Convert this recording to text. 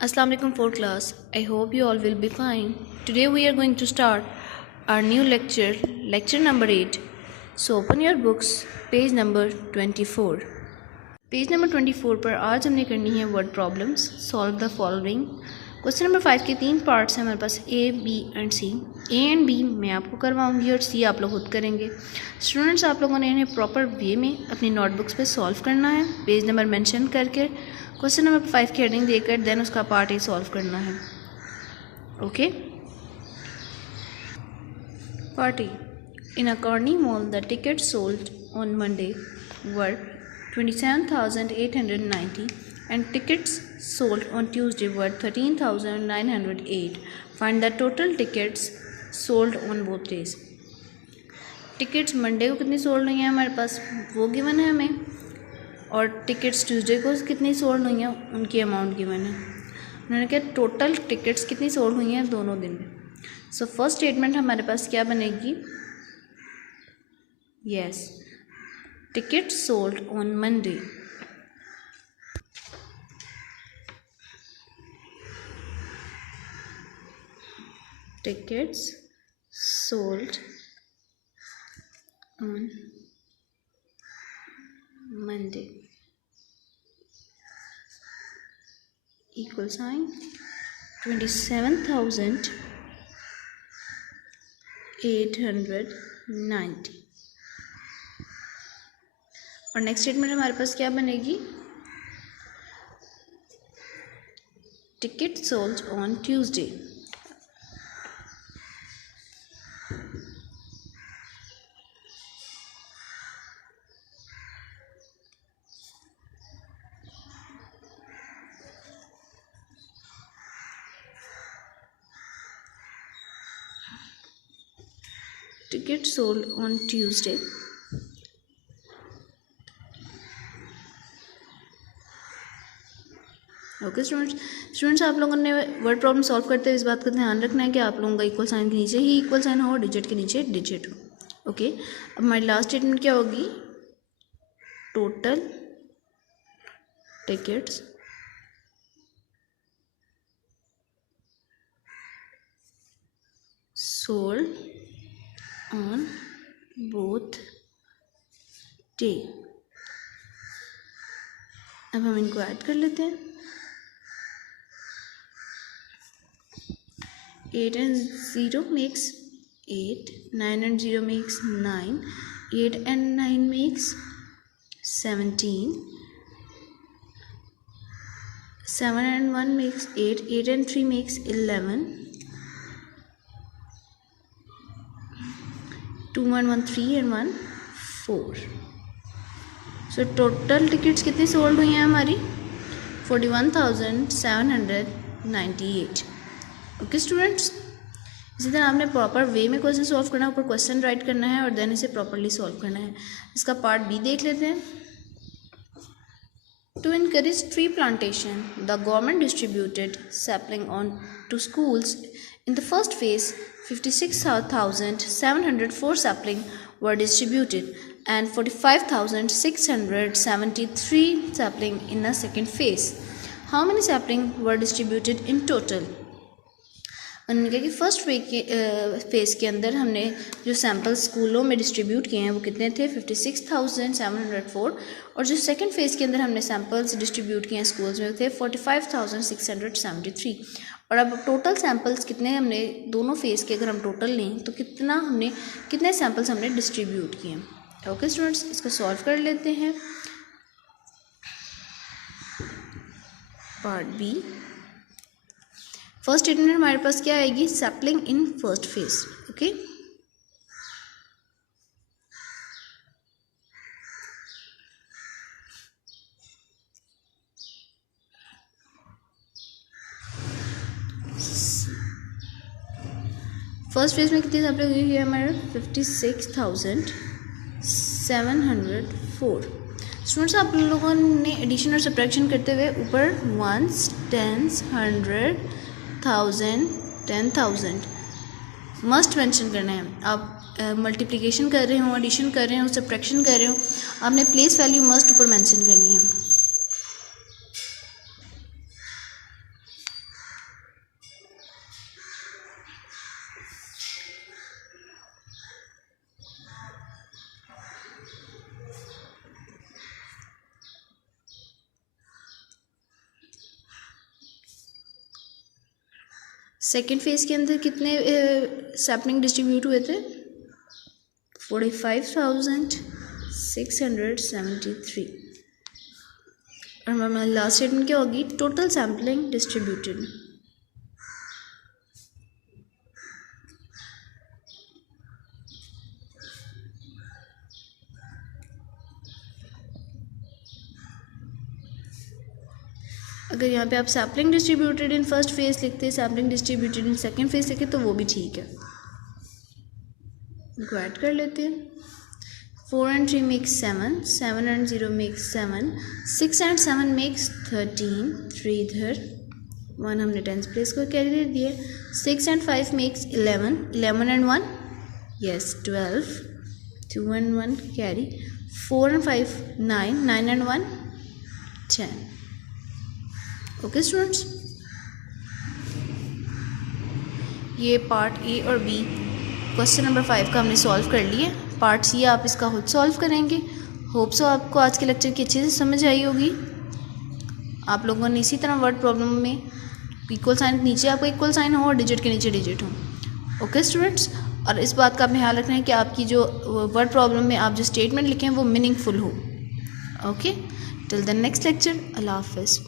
Assalamu alaikum for class. I hope you all will be fine. Today we are going to start our new lecture, lecture number 8. So open your books, page number 24. Page number 24 पर आज हमने करनी है word problems. Solve the following. Question number 5 के 3 parts हैं हमारे पास, A, B and C. A and B मैं आपको करवाऊंगी और सी आप लोग खुद करेंगे. स्टूडेंट्स, आप लोगों ने इन्हें प्रॉपर वे में अपनी नोटबुक्स पे सॉल्व करना है, पेज नंबर मेंशन करके क्वेश्चन नंबर 5 की हेडिंग देकर देन उसका पार्ट ए सॉल्व करना है. Okay. Part A. In a Carney mall the ticket sold on Monday were 27,890 and tickets sold on Tuesday were 13,908. Find the total tickets sold on both days. Tickets Monday को कितनी sold हुई हैं हमारे पास वो given है हमें, और tickets Tuesday को कितनी सोल्ड हुई हैं उनकी अमाउंट गिवन है. उन्होंने कहा टोटल टिकट्स कितनी सोल्ड हुई हैं दोनों दिन में. सो फर्स्ट स्टेटमेंट हमारे पास क्या बनेगी? Yes, tickets sold on Monday. Tickets sold on Monday equal sign 27,890. और नेक्स्ट स्टेटमेंट हमारे पास क्या बनेगी? Ticket sold on Tuesday. Ticket sold on Tuesday okay. Students, आप लोगों ने वर्ड प्रॉब्लम सॉल्व करते हुए इस बात का ध्यान रखना है कि आप लोगों का इक्वल साइन के नीचे ही इक्वल साइन हो और डिजिट के नीचे डिजिट हो. ओके. अब हमारी लास्ट स्टेटमेंट क्या होगी? Total tickets sold on both day. अब हम इनको ऐड कर लेते हैं. 8 and 0 makes 8, 9 and 0 makes 9, 8 and 9 makes 17, 7 and 1 makes 8, 8 and 3 makes 11, 2 1 1 3 and 1 4. So total tickets कितनी सोल्ड हुई हैं हमारी? 41,798. ओके स्टूडेंट्स, इसी तरह आपने प्रॉपर वे में क्वेश्चन सॉल्व करना है, ऊपर क्वेश्चन राइट करना है और देन इसे प्रॉपरली सॉल्व करना है. इसका पार्ट बी देख लेते हैं. To encourage tree plantation the government distributed sapling on to schools. In the first phase 56,704 sapling were distributed and 45,673 sapling in the second phase. How many sapling were distributed in total? उन्होंने कहा कि first phase के अंदर हमने जो sample स्कूलों में distribute किए हैं वो कितने थे? 56,704. और जो सेकंड फेज़ के अंदर हमने सैम्पल्स डिस्ट्रीब्यूट किए हैं स्कूल्स में थे 45,673. और अब टोटल सैम्पल्स कितने हमने दोनों फेज़ के अगर हम टोटल लें तो कितने सैम्पल्स हमने डिस्ट्रीब्यूट किए हैं. ओके स्टूडेंट्स, इसको सॉल्व कर लेते हैं. Part B. फर्स्ट स्टेटमेंट हमारे पास क्या आएगी? सैपलिंग इन first phase. Okay. First phase में कितनी सैपलिंग हुई है हमारे? 56,704. स्टूडेंट्स, आप लोगों ने एडिशन और सब्ट्रैक्शन करते हुए ऊपर वंस, टेंस, 100, 1000, 10,000 मस्ट मेंशन करना है. आप मल्टीप्लिकेशन कर रहे हो, एडिशन कर रहे हो, सब्ट्रैक्शन कर रहे हो, आपने प्लेस वैल्यू मस्ट ऊपर मेंशन करनी है. सेकेंड फेज़ के अंदर कितने सैपलिंग डिस्ट्रीब्यूट हुए थे? 45,673। और हमारी लास्ट स्टेटमेंट क्या होगी? Total sampling distributed. अगर यहाँ पे आप sampling distributed in first phase लिखते, sampling distributed in second phase लिखे तो वो भी ठीक है। इनको ऐड कर लेते हैं। 4 and 3 makes 7, 7 and 0 makes 7, 6 and 7 makes 13, 3 इधर 1 हमने टेंस प्लेस को कैरी दे दिया। 6 and 5 makes 11, 11 and 1 yes 12, 2 and 1 carry, 4 and 5 9, 9 and 1 10। Okay students, ये पार्ट ए और बी क्वेश्चन नंबर 5 का हमने सॉल्व कर लिया। पार्ट सी आप इसका खुद सॉल्व करेंगे। होप सो आपको आज के लेक्चर की अच्छे से समझ आई होगी। आप लोगों ने इसी तरह वर्ड प्रॉब्लम में इक्वल साइन नीचे आपका इक्वल साइन हो और डिजिट के नीचे डिजिट हो। ओके स्टूडेंट्स, और इस बात का आपने ख्याल रखना है कि आपकी जो वर्ड प्रॉब्लम में आप जो स्टेटमेंट लिखें वो मीनिंगफुल हो। Okay, till the next lecture, अल्लाह हाफ़िज़।